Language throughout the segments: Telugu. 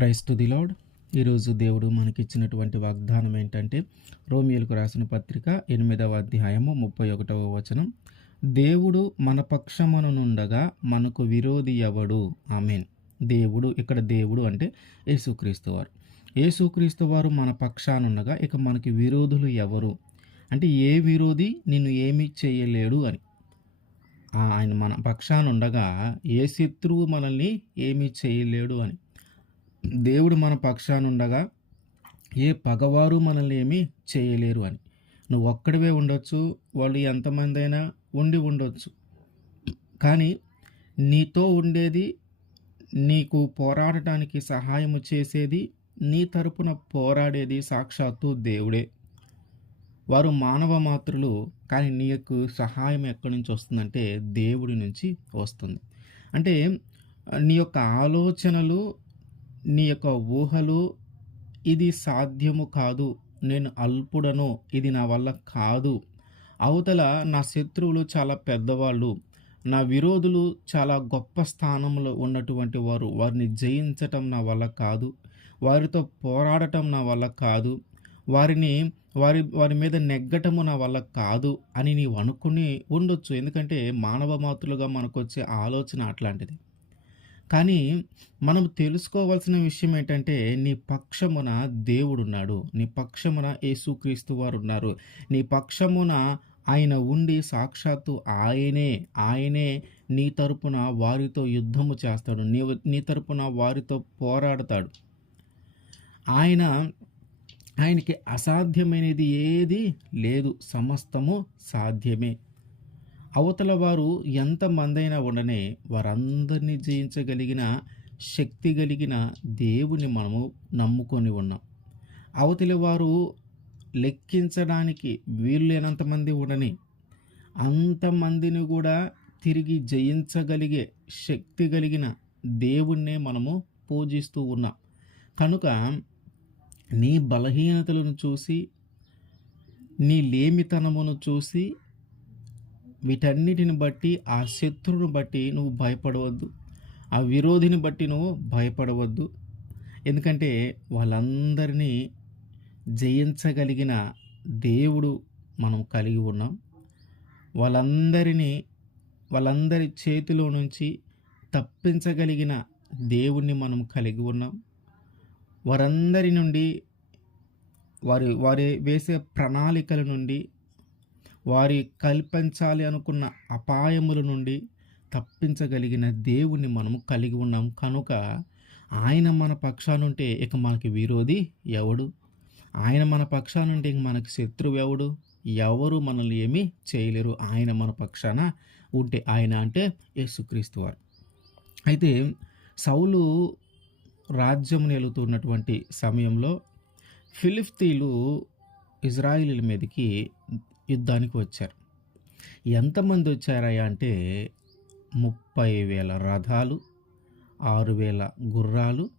క్రైస్తు ది లాడ్ ఈరోజు దేవుడు మనకిచ్చినటువంటి వాగ్దానం ఏంటంటే రోమియోలకు రాసిన పత్రిక ఎనిమిదవ అధ్యాయము ముప్పై ఒకటవ వచనం. దేవుడు మన పక్షమునుండగా మనకు విరోధి ఎవడు? ఆమెన్. దేవుడు ఇక్కడ దేవుడు అంటే యేసుక్రీస్తు వారు. యేసుక్రీస్తు వారు మన పక్షానుండగా ఇక మనకి విరోధులు ఎవరు? అంటే ఏ విరోధి నిన్ను ఏమీ చేయలేడు అని. ఆయన మన పక్షాన ఉండగా ఏ శత్రువు మనల్ని ఏమీ చేయలేడు అని. దేవుడు మన పక్షానుండగా ఏ పగవారు మనల్ని ఏమీ చేయలేరు అని. నువ్వు ఒక్కడివే ఉండొచ్చు వాళ్ళు ఎంతమంది అయినా ఉండి ఉండొచ్చు. కానీ నీతో ఉండేది నీకు పోరాడటానికి సహాయము చేసేది నీ తరపున పోరాడేది సాక్షాత్తు దేవుడే. వారు మానవ మాతృలు కానీ నీకు సహాయం ఎక్కడి నుంచి వస్తుందంటే దేవుడి నుంచి వస్తుంది. అంటే నీ యొక్క ఆలోచనలు నీ యొక్క ఊహలు ఇది సాధ్యము కాదు నేను అల్పుడను ఇది నా వల్ల కాదు. అవతల నా శత్రువులు చాలా పెద్దవాళ్ళు నా విరోధులు చాలా గొప్ప స్థానంలో ఉన్నటువంటి వారు వారిని జయించటం నా వల్ల కాదు వారితో పోరాడటం నా వల్ల కాదు వారిని వారి వారి మీద నెగ్గటము నా వల్ల కాదు అని నీవు అనుకుని ఉండొచ్చు. ఎందుకంటే మానవ మాతృలుగా మనకు వచ్చే ఆలోచన అట్లాంటిది. కానీ మనం తెలుసుకోవాల్సిన విషయం ఏంటంటే నీ పక్షమున దేవుడున్నాడు. నీ పక్షమున యేసుక్రీస్తు వారు ఉన్నారు నీ పక్షమున ఆయన ఉండి సాక్షాత్తు ఆయనే ఆయనే నీ తరపున వారితో యుద్ధము చేస్తాడు. నీ నీ తరపున వారితో పోరాడతాడు. ఆయన ఆయనకి అసాధ్యమైనది ఏది లేదు. సమస్తము సాధ్యమే. అవతల వారు ఎంతమందైనా ఉండనే వారందరినీ జయించగలిగిన శక్తి కలిగిన దేవుని మనము నమ్ముకొని ఉన్నాం. అవతలి వారు లెక్కించడానికి వీలు లేనంతమంది ఉండని అంతమందిని కూడా తిరిగి జయించగలిగే శక్తి కలిగిన దేవుణ్ణే మనము పూజిస్తూ ఉన్నాం. కనుక నీ బలహీనతలను చూసి నీ లేమితనమును చూసి వీటన్నిటిని బట్టి ఆ శత్రువుని బట్టి నువ్వు భయపడవద్దు. ఆ విరోధిని బట్టి నువ్వు భయపడవద్దు. ఎందుకంటే వాళ్ళందరినీ జయించగలిగిన దేవుడు మనం కలిగి ఉన్నాం. వాళ్ళందరినీ వాళ్ళందరి చేతిలో నుంచి తప్పించగలిగిన దేవుణ్ణి మనం కలిగి ఉన్నాం. వారందరి నుండి వారి వారి వేసే ప్రణాళికల నుండి వారి కల్పించాలి అనుకున్న అపాయముల నుండి తప్పించగలిగిన దేవుణ్ణి మనము కలిగి ఉన్నాం. కనుక ఆయన మన పక్షానుంటే ఇక మనకి విరోధి ఎవడు? ఆయన మన పక్షానుంటే ఇంక మనకి శత్రువు ఎవడు? ఎవరు మనల్ని ఏమీ చేయలేరు. ఆయన మన పక్షాన ఉంటే ఆయన అంటే యేసుక్రీస్తు వారు. అయితే సౌలు రాజ్యం నేలుతున్నటువంటి సమయంలో ఫిలిస్తీన్లు ఇజ్రాయిలీల మీదకి యుద్ధానికి వచ్చారు. ఎంతమంది వచ్చారయ్యా అంటే ముప్పై వేల రథాలు ఆరు వేల గుర్రాలు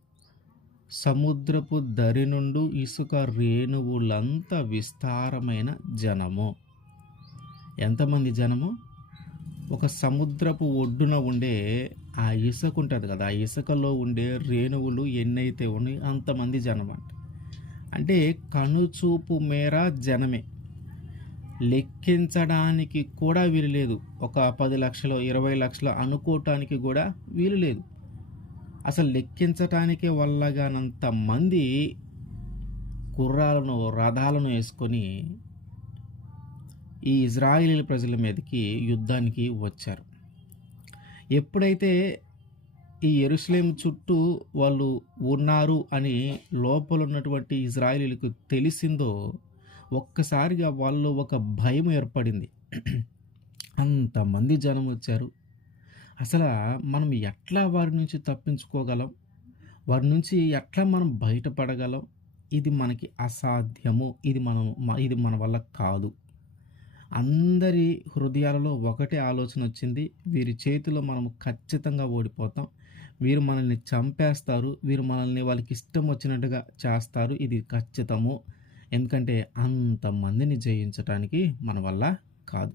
సముద్రపు దరి నుండి ఇసుక రేణువులంతా విస్తారమైన జనము. ఎంతమంది జనము? ఒక సముద్రపు ఒడ్డున ఉండే ఆ ఇసుక ఉంటుంది కదా ఆ ఇసుకలో ఉండే రేణువులు ఎన్నైతే ఉన్నాయి అంతమంది జనం అంట అంటే కనుచూపు మేర జనమే. లెక్కించడానికి కూడా వీలు లేదు. ఒక పది లక్షలు ఇరవై లక్షలు అనుకోవటానికి కూడా వీలు లేదు. అసలు లెక్కించటానికే వల్లగానంత మంది గుర్రాలను రథాలను వేసుకొని ఈ ఇజ్రాయిలీ ప్రజల మీదకి యుద్ధానికి వచ్చారు. ఎప్పుడైతే ఈ ఎరుసలేం చుట్టూ వాళ్ళు ఉన్నారు అని లోపల ఉన్నటువంటి ఇజ్రాయిలీలకు తెలిసిందో ఒక్కసారిగా వాళ్ళు ఒక భయం ఏర్పడింది. అంతమంది జనం వచ్చారు. అసలు మనం ఎట్లా వారి నుంచి తప్పించుకోగలం? వారి నుంచి ఎట్లా మనం బయటపడగలం? ఇది మనకి అసాధ్యము. ఇది మనం ఇది మన వల్ల కాదు. అందరి హృదయాలలో ఒకటే ఆలోచన వచ్చింది. వీరి చేతిలో మనము ఖచ్చితంగా ఓడిపోతాం. వీరు మనల్ని చంపేస్తారు. వీరు మనల్ని వాళ్ళకి ఇష్టం వచ్చినట్టుగా చేస్తారు. ఇది ఖచ్చితము. ఎందుకంటే అంతమందిని జయించటానికి మన వల్ల కాదు.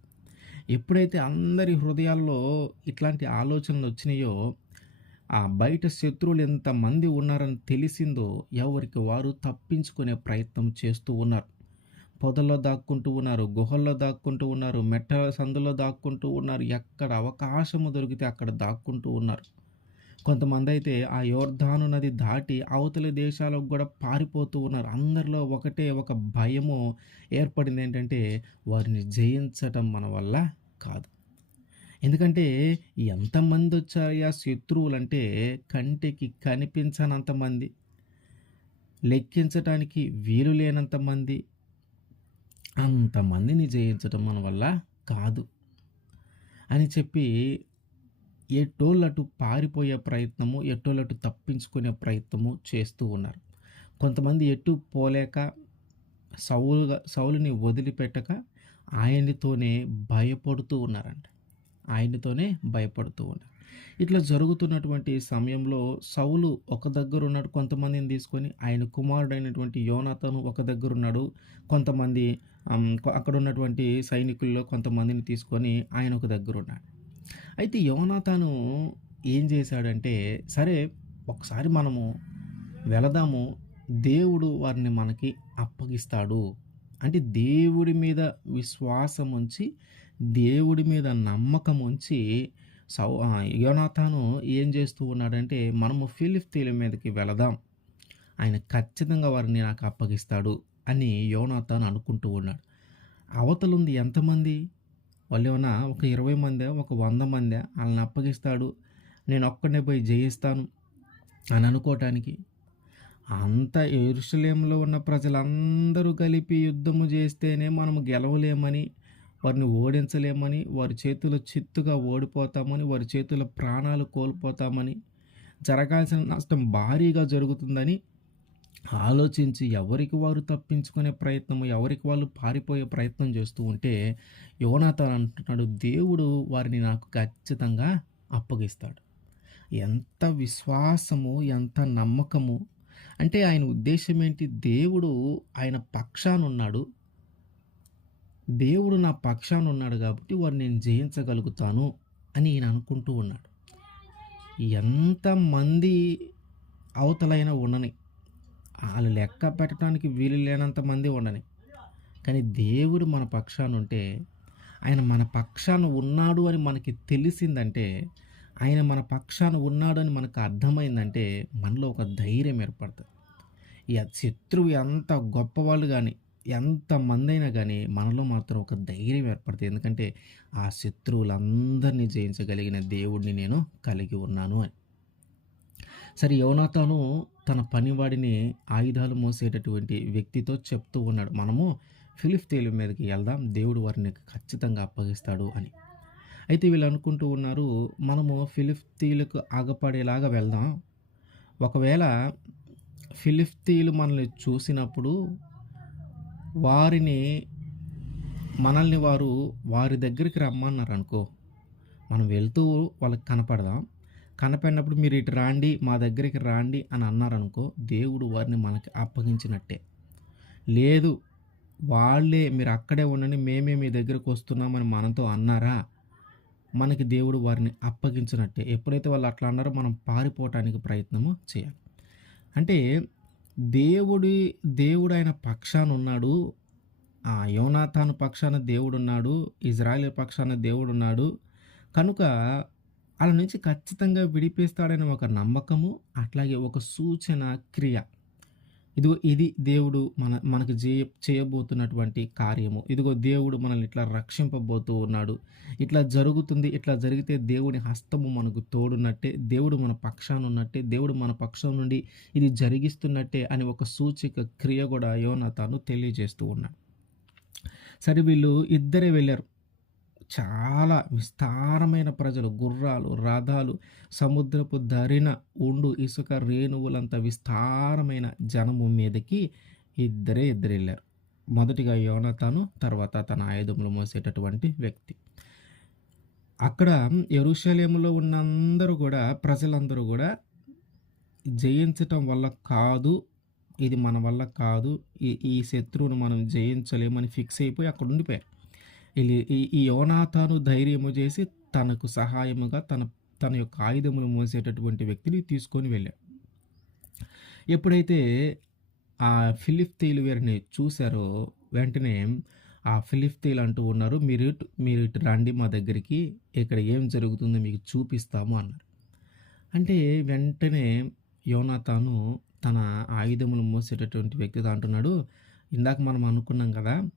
ఎప్పుడైతే అందరి హృదయాల్లో ఇట్లాంటి ఆలోచనలు వచ్చినాయో ఆ బయట శత్రువులు ఎంతమంది ఉన్నారని తెలిసిందో ఎవరికి వారు తప్పించుకునే ప్రయత్నం చేస్తూ ఉన్నారు. పొదల్లో దాక్కుంటూ ఉన్నారు గుహల్లో దాక్కుంటూ ఉన్నారు మెట్ట సందులో దాక్కుంటూ ఉన్నారు ఎక్కడ అవకాశము దొరికితే అక్కడ దాక్కుంటూ ఉన్నారు. కొంతమంది అయితే ఆ యోర్ధాను నది దాటి అవతలి దేశాలకు కూడా పారిపోతూ ఉన్నారు. అందరిలో ఒకటే ఒక భయము ఏర్పడింది ఏంటంటే వారిని జయించటం మన వల్ల కాదు. ఎందుకంటే ఎంతమంది వచ్చాయా శత్రువులంటే కంటికి కనిపించనంత మంది లెక్కించటానికి వీలు లేనంతమంది అంతమందిని జయించటం మన వల్ల కాదు అని చెప్పి ఎటోళ్ళటు పారిపోయే ప్రయత్నము ఎటోళ్ళటు తప్పించుకునే ప్రయత్నము చేస్తూ ఉన్నారు. కొంతమంది ఎటు పోలేక సౌలుగా సౌలుని వదిలిపెట్టక ఆయనతోనే భయపడుతూ ఉన్నారంట. ఆయనతోనే భయపడుతూ ఉన్నారు. ఇట్లా జరుగుతున్నటువంటి సమయంలో సౌలు ఒక దగ్గర ఉన్నాడు కొంతమందిని తీసుకొని ఆయన కుమారుడైనటువంటి యోనాతను ఒక దగ్గర ఉన్నాడు. కొంతమంది అక్కడ ఉన్నటువంటి సైనికుల్లో కొంతమందిని తీసుకొని ఆయన ఒక దగ్గర ఉన్నాడు అయితే యోనాతాను ఏం చేశాడంటే సరే ఒకసారి మనము వెళదాము దేవుడు వారిని మనకి అప్పగిస్తాడు. అంటే దేవుడి మీద విశ్వాసం ఉంచి దేవుడి మీద నమ్మకం ఉంచి సౌ యోనాథాను ఏం చేస్తూ ఉన్నాడంటే మనము ఫిలిస్తీన్ల మీదకి వెళదాం. ఆయన ఖచ్చితంగా వారిని నాకు అప్పగిస్తాడు అని యోనాతాను అనుకుంటూ ఉన్నాడు. అవతలుంది ఎంతమంది? వాళ్ళు ఏమన్నా ఒక ఇరవై మందే ఒక వంద మందే వాళ్ళని అప్పగిస్తాడు. నేను ఒక్కడే పోయి జయిస్తాను అని అనుకోవటానికి అంత ఎరుసలేంలో ఉన్న ప్రజలందరూ కలిపి యుద్ధము చేస్తేనే మనము గెలవలేమని వారిని ఓడించలేమని వారి చేతులు చిత్తుగా ఓడిపోతామని వారి చేతుల ప్రాణాలు కోల్పోతామని జరగాల్సిన నష్టం భారీగా జరుగుతుందని ఆలోచించి ఎవరికి వారు తప్పించుకునే ప్రయత్నం ఎవరికి వాళ్ళు పారిపోయే ప్రయత్నం చేస్తూ ఉంటే యోనాథన్ అంటున్నాడు దేవుడు వారిని నాకు ఖచ్చితంగా అప్పగిస్తాడు. ఎంత విశ్వాసము ఎంత నమ్మకము? అంటే ఆయన ఉద్దేశం ఏంటి? దేవుడు ఆయన పక్షానున్నాడు దేవుడు నా పక్షానున్నాడు కాబట్టి వారిని నేను జయించగలుగుతాను అని ఈయన అనుకుంటూ ఉన్నాడు. ఎంతమంది అవతలైన ఉండని వాళ్ళు లెక్క పెట్టడానికి వీలు లేనంత మంది ఉండని. కానీ దేవుడు మన పక్షాన ఉంటే ఆయన మన పక్షాన ఉన్నాడు అని మనకి తెలిసిందంటే ఆయన మన పక్షాన ఉన్నాడు అని మనకు అర్థమైందంటే మనలో ఒక ధైర్యం ఏర్పడుతుంది. ఈ శత్రువు ఎంత గొప్పవాళ్ళు కానీ ఎంతమంది అయినా కానీ మనలో మాత్రం ఒక ధైర్యం ఏర్పడుతుంది. ఎందుకంటే ఆ శత్రువులందరినీ జయించగలిగిన దేవుడిని నేను కలిగి ఉన్నాను అని. సరే యోనాతాను తన పనివాడిని ఆయుధాలు మోసేటటువంటి వ్యక్తితో చెప్తూ ఉన్నాడు. మనము ఫిలిస్తీన్ల మీదకి వెళ్దాం. దేవుడు వారిని ఖచ్చితంగా అప్పగిస్తాడు అని. అయితే వీళ్ళు అనుకుంటూ ఉన్నారు మనము ఫిలిస్తీన్లకు ఆగపడేలాగా వెళ్దాం. ఒకవేళ ఫిలిస్తీన్లు మనల్ని చూసినప్పుడు వారిని మనల్ని వారు వారి దగ్గరికి రమ్మన్నారు అనుకో మనం వెళ్తూ వాళ్ళకి కనపడదాం. కనపడినప్పుడు మీరు ఇటు రాండి మా దగ్గరికి రాండి అని అన్నారనుకో దేవుడు వారిని మనకి అప్పగించినట్టే. లేదు వాళ్ళే మీరు అక్కడే ఉండండి మేమే మీ దగ్గరకు వస్తున్నామని మనతో అన్నారా? మనకి దేవుడు వారిని అప్పగించినట్టే. ఎప్పుడైతే వాళ్ళు అట్లా అన్నారో మనం పారిపోవటానికి ప్రయత్నము చేయాలి. అంటే దేవుడి దేవుడు ఆయన పక్షాన ఉన్నాడు ఆ యోనాథాను పక్షాన దేవుడు ఉన్నాడు ఇజ్రాయెల్ పక్షాన దేవుడు ఉన్నాడు కనుక వాళ్ళ నుంచి ఖచ్చితంగా విడిపిస్తాడని ఒక నమ్మకము అట్లాగే ఒక సూచన క్రియ. ఇదిగో ఇది దేవుడు మన మనకు చేయ చేయబోతున్నటువంటి కార్యము. ఇదిగో దేవుడు మనల్ని ఇట్లా రక్షింపబోతూ ఉన్నాడు. ఇట్లా జరుగుతుంది ఇట్లా జరిగితే దేవుని హస్తము మనకు తోడున్నట్టే దేవుడు మన పక్షాన ఉన్నట్టే దేవుడు మన పక్షం నుండి ఇది జరిగిస్తున్నట్టే అని ఒక సూచిక క్రియ కూడా యోనాతాను తెలియజేస్తూ ఉన్నాడు. సరే వీళ్ళు ఇద్దరే వెళ్ళారు. చాలా విస్తారమైన ప్రజలు గుర్రాలు రథాలు సముద్రపు ధరిన ఉండు ఇసుక రేణువులంత విస్తారమైన జనము మీదకి ఇద్దరే ఇద్దరు వెళ్ళారు మొదటిగా యోనతాను తర్వాత తన ఆయుధములు మోసేటటువంటి వ్యక్తి. అక్కడ ఎరుషలేములో ఉన్న అందరూ కూడా ప్రజలందరూ కూడా జయించటం వల్ల కాదు ఇది మన వల్ల కాదు ఈ ఈ శత్రువును మనం జయించలేమని ఫిక్స్ అయిపోయి అక్కడ ఉండిపోయారు ఈ ఈ- ధైర్యము చేసి తనకు సహాయముగా తన తన యొక్క ఆయుధములు మోసేటటువంటి వ్యక్తిని తీసుకొని వెళ్ళాడు. ఎప్పుడైతే ఆ ఫిలిప్తీయులు వీరిని చూశారో వెంటనే ఆ ఫిలిప్తీయులు అంటూ ఉన్నారు మీరు ఇటు మీరు ఇటు రండి మా దగ్గరికి ఇక్కడ ఏం జరుగుతుందో మీకు చూపిస్తాము అన్నారు. అంటే వెంటనే యోనాతాను తన ఆయుధములు మోసేటటువంటి వ్యక్తితో అంటున్నాడు. ఇందాక మనం అనుకున్నాం కదా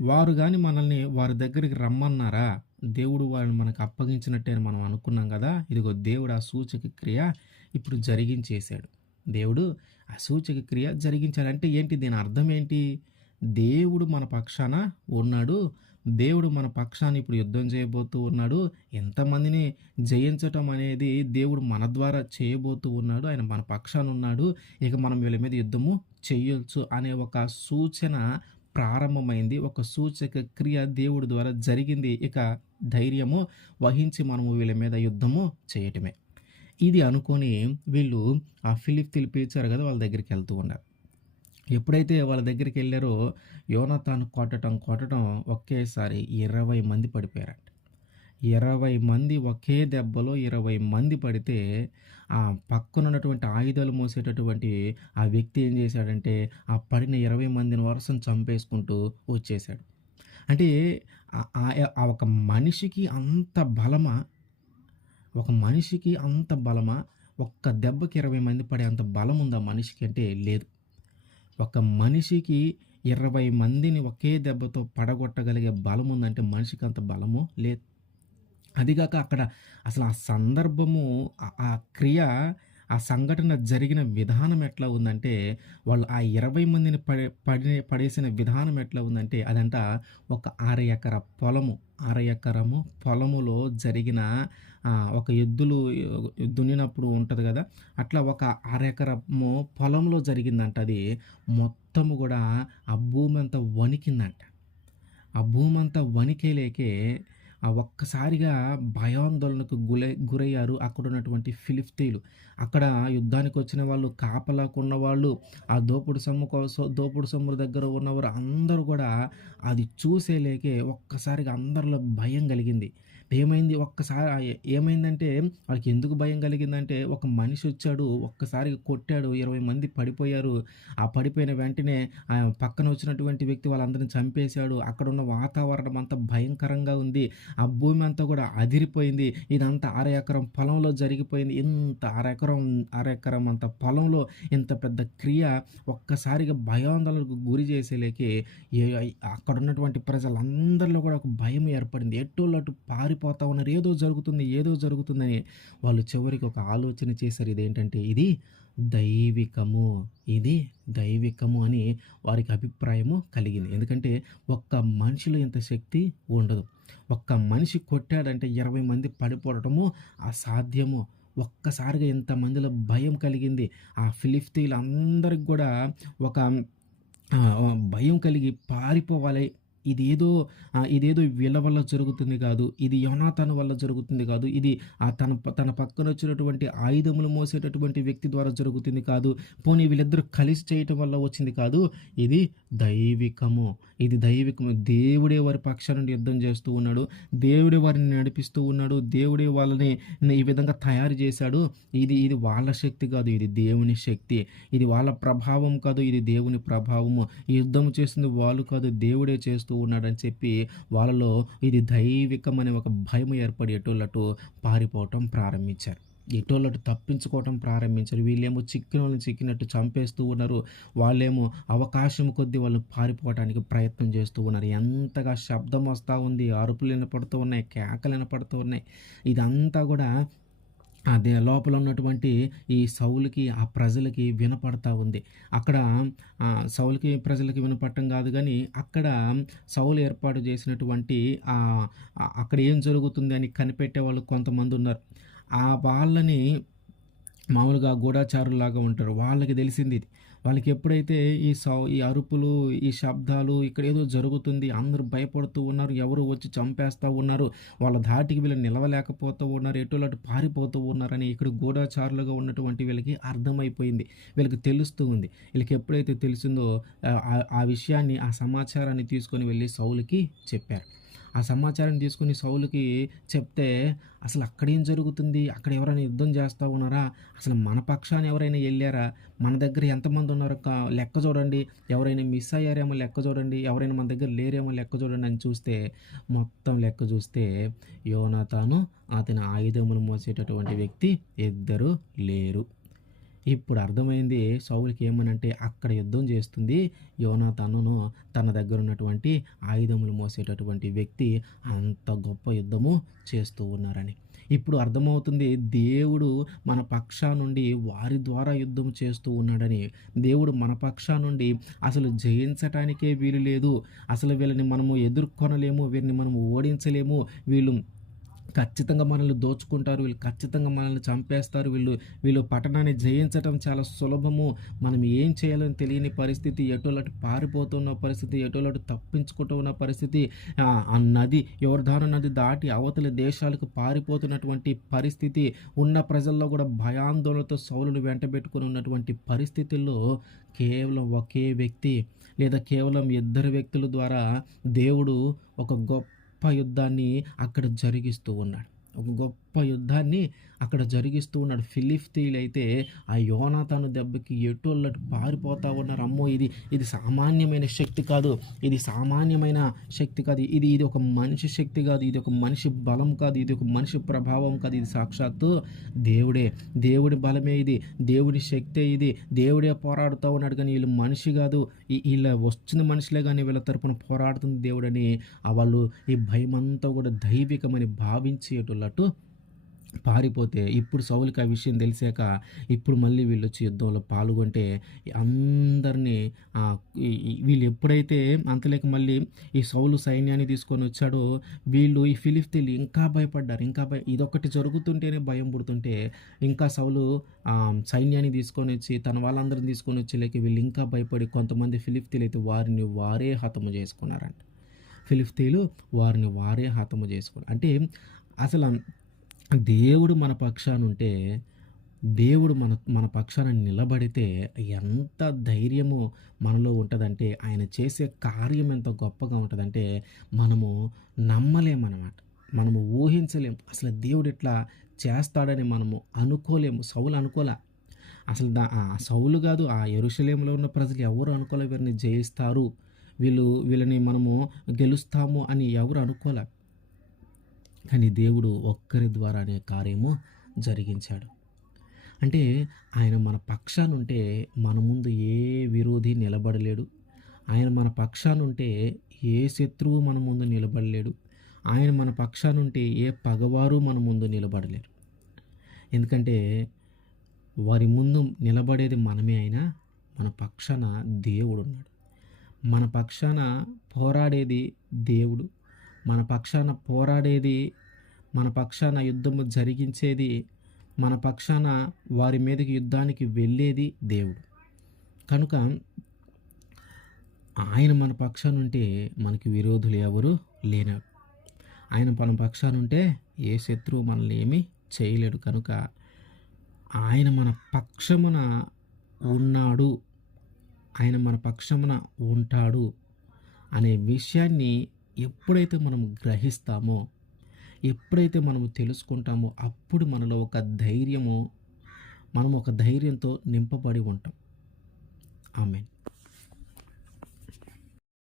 వారు కానీ మనల్ని వారి దగ్గరికి రమ్మన్నారా? దేవుడు వారిని మనకు అప్పగించినట్టే అని మనం అనుకున్నాం కదా? ఇదిగో దేవుడు ఆ సూచక క్రియ ఇప్పుడు జరిగించేశాడు. దేవుడు ఆ సూచక క్రియ జరిగించాలంటే ఏంటి? దీని అర్థం ఏంటి? దేవుడు మన పక్షాన ఉన్నాడు. దేవుడు మన పక్షాన్ని ఇప్పుడు యుద్ధం చేయబోతూ ఉన్నాడు. ఎంతమందిని జయించటం అనేది దేవుడు మన ద్వారా చేయబోతూ ఉన్నాడు. ఆయన మన పక్షాన ఉన్నాడు. ఇక మనం వీళ్ళ మీద యుద్ధము చేయొచ్చు అనే ఒక సూచన ప్రారంభమైంది. ఒక సూచక క్రియ దేవుడి ద్వారా జరిగింది. ఇక ధైర్యము వహించి మనము వీళ్ళ మీద యుద్ధము చేయటమే. ఇది అనుకొని వీళ్ళు ఆ ఫిలిప్ పిలిచారు కదా వాళ్ళ దగ్గరికి వెళ్తూ ఉన్నారు. ఎప్పుడైతే వాళ్ళ దగ్గరికి వెళ్ళారో యోనతాను కొట్టడం కొట్టడం ఒకేసారి ఇరవై మంది పడిపోయారంట. ఇరవై మంది ఒకే దెబ్బలో ఇరవై మంది పడితే ఆ పక్కన ఉన్నటువంటి ఆయుధాలు మోసేటటువంటి ఆ వ్యక్తి ఏం చేశాడంటే ఆ పడిన ఇరవై మందిని వరుసను చంపేసుకుంటూ వచ్చేసాడు అంటే ఆ- ఆ ఒక మనిషికి అంత బలమా? ఒక మనిషికి అంత బలమా? ఒక్క దెబ్బకి ఇరవై మంది పడే అంత బలం ఉందా మనిషికి? అంటే లేదు. ఒక మనిషికి ఇరవై మందిని ఒకే దెబ్బతో పడగొట్టగలిగే బలం ఉందంటే మనిషికి అంత బలము? లేదు. అదిగాక అక్కడ అసలు ఆ సందర్భము ఆ- క్రియ ఆ సంఘటన జరిగిన విధానం ఎట్లా ఉందంటే వాళ్ళు ఆ ఇరవై మందిని పడే పడి పడేసిన విధానం ఎట్లా ఉందంటే అదంట ఒక అర ఎకర పొలము అర ఎకరము పొలములో జరిగిన ఒక ఎద్దులు దున్నినప్పుడు ఉంటుంది కదా అట్లా ఒక అర ఎకరము పొలంలో జరిగిందంట అది మొత్తము కూడా ఆ భూమి అంతా వణికిందంట. ఆ భూమి అంతా వణికేలేకే ఒక్కసారిగా భయాందోళనకు గురై గురయ్యారు అక్కడ ఉన్నటువంటి ఫిలిప్తీయులు అక్కడ యుద్ధానికి వచ్చిన వాళ్ళు కాపలాకున్న వాళ్ళు ఆ దోపుడు సొమ్ము కోసం దోపుడు సొమ్ము దగ్గర ఉన్నవారు అందరూ కూడా అది చూసేలేకే ఒక్కసారిగా అందరిలో భయం కలిగింది. ఏమైంది ఒక్కసారి ఏమైందంటే వాళ్ళకి ఎందుకు భయం కలిగిందంటే ఒక మనిషి వచ్చాడు ఒక్కసారి కొట్టాడు ఇరవై మంది పడిపోయారు. ఆ పడిపోయిన వెంటనే ఆ పక్కన వచ్చినటువంటి వ్యక్తి వాళ్ళందరిని చంపేశాడు. అక్కడ ఉన్న వాతావరణం అంతా భయంకరంగా ఉంది. ఆ భూమి అంతా కూడా అదిరిపోయింది. ఇదంతా అర ఎకరం పొలంలో జరిగిపోయింది. ఇంత అర ఎకరం అర ఎకరం అంత పొలంలో ఇంత పెద్ద క్రియ ఒక్కసారిగా భయాందోళనకు గురి చేసేలేకి ఏ- అక్కడ ఉన్నటువంటి ప్రజలందరిలో కూడా ఒక భయం ఏర్పడింది. ఎట్టోళ్ళు అటు పారిపోతా ఉన్నారు. ఏదో జరుగుతుంది ఏదో జరుగుతుందని వాళ్ళు చివరికి ఒక ఆలోచన చేశారు. ఇదేంటంటే ఇది దైవికము ఇది దైవికము అని వారికి అభిప్రాయము కలిగింది. ఎందుకంటే ఒక్క మనిషిలో ఇంత శక్తి ఉండదు. ఒక్క మనిషి కొట్టాడంటే ఇరవై మంది పడిపోవడము అసాధ్యము. ఒక్కసారిగా ఎంతమందిలో భయం కలిగింది. ఆ ఫిలిప్తీలు అందరికి కూడా ఒక భయం కలిగి పారిపోవాలి. ఇదేదో ఇదేదో వీళ్ళ వల్ల జరుగుతుంది కాదు ఇది యోనాతాను వల్ల జరుగుతుంది కాదు ఇది ఆ తన తన పక్కన వచ్చినటువంటి ఆయుధములు మోసేటటువంటి వ్యక్తి ద్వారా జరుగుతుంది కాదు పోనీ వీళ్ళిద్దరూ కలిసి చేయటం వల్ల వచ్చింది కాదు ఇది దైవికము ఇది దైవికము. దేవుడే వారి పక్షాన్ని యుద్ధం చేస్తూ ఉన్నాడు దేవుడే వారిని నడిపిస్తూ ఉన్నాడు దేవుడే వాళ్ళని ఈ విధంగా తయారు చేశాడు. ఇది ఇది వాళ్ళ శక్తి కాదు ఇది దేవుని శక్తి. ఇది వాళ్ళ ప్రభావం కాదు ఇది దేవుని ప్రభావము. యుద్ధము యుద్ధం చేస్తుంది వాళ్ళు కాదు దేవుడే చేస్తూ ఉన్నాడని చెప్పి వాళ్ళలో ఇది దైవికం అనే ఒక భయం ఏర్పడి ఎటోళ్ళటు పారిపోవటం ప్రారంభించారు. ఎటోళ్ళటు తప్పించుకోవటం ప్రారంభించారు. వీళ్ళేమో చిక్కిన వాళ్ళని చిక్కినట్టు చంపేస్తూ ఉన్నారు. వాళ్ళేమో అవకాశం కొద్దీ వాళ్ళు పారిపోవడానికి ప్రయత్నం చేస్తూ ఉన్నారు. ఎంతగా శబ్దం వస్తూ ఉంది అరుపులు వినపడుతూ ఉన్నాయి కేకలు వినపడుతూ ఉన్నాయి. ఇదంతా కూడా అదే లోపల ఉన్నటువంటి ఈ సౌలుకి ఆ ప్రజలకి వినపడతా ఉంది. అక్కడ సౌలుకి ప్రజలకి వినపడటం కాదు కానీ అక్కడ సౌలు ఏర్పాటు చేసినటువంటి అక్కడ ఏం జరుగుతుంది అని కనిపెట్టే వాళ్ళు కొంతమంది ఉన్నారు. ఆ వాళ్ళని మామూలుగా గూఢాచారులాగా ఉంటారు. వాళ్ళకి తెలిసింది ఇది. వాళ్ళకి ఎప్పుడైతే ఈ సౌ ఈ అరుపులు ఈ శబ్దాలు ఇక్కడ ఏదో జరుగుతుంది అందరూ భయపడుతూ ఉన్నారు ఎవరు వచ్చి చంపేస్తూ ఉన్నారు వాళ్ళ ధాటికి వీళ్ళు నిలవలేకపోతూ ఉన్నారు ఎటులాంటి పారిపోతూ ఉన్నారని ఇక్కడ గూఢాచారులుగా ఉన్నటువంటి వీళ్ళకి అర్థమైపోయింది వీళ్ళకి తెలుస్తూ ఉంది. వీళ్ళకి ఎప్పుడైతే తెలిసిందో ఆ- ఆ విషయాన్ని ఆ సమాచారాన్ని తీసుకొని వెళ్ళి సౌలుకి చెప్పారు. ఆ సమాచారం తీసుకుని సౌలుకి చెప్తే అసలు అక్కడేం జరుగుతుంది? అక్కడ ఎవరైనా యుద్ధం చేస్తూ ఉన్నారా? అసలు మన పక్షాన్ని ఎవరైనా వెళ్ళారా? మన దగ్గర ఎంతమంది ఉన్నారు లెక్క చూడండి. ఎవరైనా మిస్ అయ్యారేమో లెక్క చూడండి. ఎవరైనా మన దగ్గర లేరేమో లెక్క చూడండి అని చూస్తే మొత్తం లెక్క చూస్తే యోనాతాను అతని ఆయుధములు మోసేటటువంటి వ్యక్తి ఇద్దరు లేరు. ఇప్పుడు అర్థమైంది సౌలుకి ఏమనంటే అక్కడ యుద్ధం చేస్తుంది. యోనాతానును తన దగ్గర ఉన్నటువంటి ఆయుధములు మోసేటటువంటి వ్యక్తి అంత గొప్ప యుద్ధము చేస్తూ ఉన్నారని. ఇప్పుడు అర్థమవుతుంది దేవుడు మన పక్షా నుండి వారి ద్వారా యుద్ధం చేస్తూ ఉన్నాడని. దేవుడు మన పక్షా నుండి అసలు జయించటానికే వీలు లేదు. అసలు వీళ్ళని మనము ఎదుర్కొనలేము వీరిని మనము ఓడించలేము. వీళ్ళు ఖచ్చితంగా మనల్ని దోచుకుంటారు వీళ్ళు ఖచ్చితంగా మనల్ని చంపేస్తారు వీళ్ళు వీళ్ళు పట్టణాన్ని జయించడం చాలా సులభము. మనం ఏం చేయాలని తెలియని పరిస్థితి ఎటోలటి పారిపోతున్న పరిస్థితి ఎటోలటి తప్పించుకుంటూ ఉన్న పరిస్థితి. ఆ ఆ నది యోర్ధాను నది దాటి అవతలి దేశాలకు పారిపోతున్నటువంటి పరిస్థితి ఉన్న ప్రజల్లో కూడా భయాందోళనతో సౌలును వెంటబెట్టుకుని ఉన్నటువంటి పరిస్థితుల్లో కేవలం ఒకే వ్యక్తి లేదా కేవలం ఇద్దరు వ్యక్తుల ద్వారా దేవుడు ఒక గొప్ప గొప్ప యుద్ధాన్ని అక్కడ జరిగిస్తూ ఉన్నాడు. ఒక గొప్ప యుద్ధాన్ని అక్కడ జరిగిస్తూ ఉన్నాడు. ఫిలిఫ్తీలు అయితే ఆ యోనాతాను దెబ్బకి ఎటోళ్ళటు పారిపోతా ఉన్నారు. అమ్మో ఇది ఇది సామాన్యమైన శక్తి కాదు. ఇది సామాన్యమైన శక్తి కాదు. ఇది ఇది ఒక మనిషి శక్తి కాదు. ఇది ఒక మనిషి బలం కాదు. ఇది ఒక మనిషి ప్రభావం కాదు. ఇది సాక్షాత్తు దేవుడే. దేవుడి బలమే ఇది. దేవుడి శక్తే ఇది. దేవుడే పోరాడుతూ ఉన్నాడు కానీ వీళ్ళు మనిషి కాదు. వీళ్ళ వచ్చిన మనుషులే కానీ వీళ్ళ తరపున పోరాడుతుంది దేవుడని వాళ్ళు ఈ భయమంతా కూడా దైవికమని భావించేటట్టు పారిపోతే ఇప్పుడు సౌలుకి ఆ విషయం తెలిసాక ఇప్పుడు మళ్ళీ వీళ్ళు వచ్చి యుద్ధంలో పాల్గొంటే అందరినీ వీళ్ళు ఎప్పుడైతే అంతలేక మళ్ళీ ఈ సౌలు సైన్యాన్ని తీసుకొని వచ్చాడో వీళ్ళు ఈ ఫిలిస్తీన్లు ఇంకా భయపడ్డారు. ఇంకా భయ ఇదొకటి జరుగుతుంటేనే భయం పుడుతుంటే ఇంకా సౌలు సైన్యాన్ని తీసుకొని వచ్చి తన వాళ్ళందరిని తీసుకొని వచ్చి లేక వీళ్ళు ఇంకా భయపడి కొంతమంది ఫిలిస్తీన్లు అయితే వారిని వారే హతము చేసుకున్నారంట. ఫిలిస్తీన్లు వారిని వారే హతము చేసుకున్నారు. అంటే అసలు దేవుడు మన పక్షాన ఉంటే దేవుడు మన మన పక్షాన నిలబడితే ఎంత ధైర్యము మనలో ఉంటుందంటే ఆయన చేసే కార్యం ఎంత గొప్పగా ఉంటుందంటే మనము నమ్మలేమన్నమాట మనము ఊహించలేము. అసలు దేవుడు ఇట్లా చేస్తాడని మనము అనుకోలేము. సౌలు అనుకోలే? అసలు దా ఆ సౌలు కాదు ఆ ఎరుశలేములో ఉన్న ప్రజలు ఎవరు అనుకోలే వీరిని జయిస్తారు? వీళ్ళు వీళ్ళని మనము గెలుస్తాము అని ఎవరు అనుకోలే? కానీ దేవుడు ఒక్కరి ద్వారానే కార్యము జరిగించాడు. అంటే ఆయన మన పక్షానుంటే మన ముందు ఏ విరోధి నిలబడలేడు. ఆయన మన పక్షానుంటే ఏ శత్రువు మన ముందు నిలబడలేడు. ఆయన మన పక్షానుంటే ఏ పగవారు మన ముందు నిలబడలేరు. ఎందుకంటే వారి ముందు నిలబడేది మనమే అయినా మన పక్షాన దేవుడు ఉన్నాడు మన పక్షాన పోరాడేది దేవుడు. మన పక్షాన పోరాడేది మన పక్షాన యుద్ధము జరిగించేది మన పక్షాన వారి మీదకి యుద్ధానికి వెళ్ళేది దేవుడు. కనుక ఆయన మన పక్షాన ఉంటే మనకి విరోధులు ఎవరు లేనాడు ఆయన మన పక్షాన ఉంటే ఏ శత్రువు మనల్ని ఏమీ చేయలేడు. కనుక ఆయన మన పక్షమున ఉన్నాడు. ఆయన మన పక్షమున ఉంటాడు అనే విషయాన్ని ఎప్పుడైతే మనం గ్రహిస్తామో ఎప్పుడైతే మనము తెలుసుకుంటామో అప్పుడు మనలో ఒక ధైర్యము మనం ఒక ధైర్యంతో నింపబడి ఉంటాం. ఆమెన్.